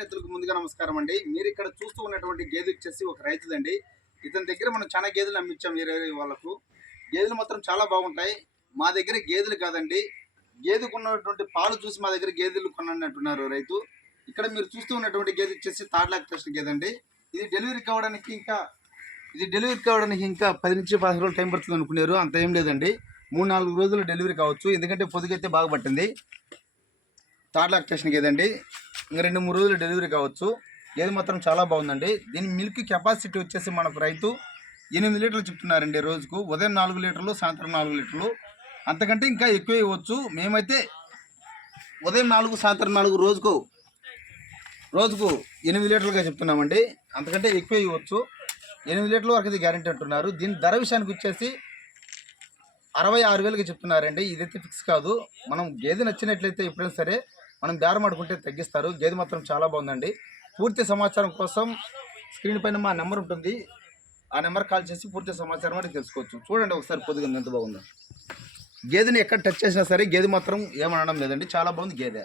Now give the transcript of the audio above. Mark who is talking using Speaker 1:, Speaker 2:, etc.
Speaker 1: రైతులకు ముందుగా నమస్కారం అండి. మీరు ఇక్కడ చూస్తూ ఉన్నటువంటి గేదె వచ్చేసి ఒక రైతుదండి. ఇతని దగ్గర మనం చాలా గేదెలు అమ్మించాం వేరే వాళ్ళకు. గేదెలు మాత్రం చాలా బాగుంటాయి. మా దగ్గర గేదెలు కాదండి. గేదెకు ఉన్నటువంటి పాలు చూసి మా దగ్గర గేదెలు కొనండి అంటున్నారు రైతు. ఇక్కడ మీరు చూస్తూ ఉన్నటువంటి గేదె వచ్చేసి థర్డ్ లాక్టేషన్ గేదె అండి. ఇది డెలివరీ కావడానికి ఇంకా ఇది డెలివరీ కావడానికి ఇంకా పది నుంచి పదిహేను రోజులు టైం పడుతుంది అనుకున్నారు. అంత ఏం లేదండి. మూడు నాలుగు రోజులు డెలివరీ కావచ్చు. ఎందుకంటే పొదుగైతే బాగా పట్టింది. థర్డ్ లాక్టేషన్ గేదండి ఇంకా రెండు మూడు రోజులు డెలివరీ కావచ్చు. ఏది మాత్రం చాలా బాగుందండి. దీని మిల్క్ కెపాసిటీ వచ్చేసి మనకు రైతు ఎనిమిది లీటర్లు చెప్తున్నారండి రోజుకు. ఉదయం నాలుగు లీటర్లు సాయంత్రం నాలుగు లీటర్లు. అంతకంటే ఇంకా ఎక్కువ ఇవ్వచ్చు. మేమైతే ఉదయం నాలుగు సాయంత్రం నాలుగు రోజుకు రోజుకు ఎనిమిది లీటర్లుగా చెప్తున్నామండి. అంతకంటే ఎక్కువ ఇవ్వచ్చు. ఎనిమిది లీటర్ల వరకు అయితే గ్యారెంటీ అంటున్నారు. దీని ధర విషయానికి వచ్చేసి అరవై ఆరు వేలకి చెప్తున్నారండి. ఇదైతే ఫిక్స్ కాదు. మనం గేదె నచ్చినట్లయితే ఎప్పుడైనా సరే మనం బేరం ఆడుకుంటే తగ్గిస్తారు. గేదె మాత్రం చాలా బాగుందండి. పూర్తి సమాచారం కోసం స్క్రీన్ పైన మా నెంబర్ ఉంటుంది. ఆ నెంబర్ కాల్ చేసి పూర్తి సమాచారం అనేది తెలుసుకోవచ్చు. చూడండి ఒకసారి పొద్దుగా ఎంత బాగుందో. గేదెని ఎక్కడ టచ్ చేసినా సరే గేదె మాత్రం ఏమనడం లేదండి. చాలా బాగుంది గేదె.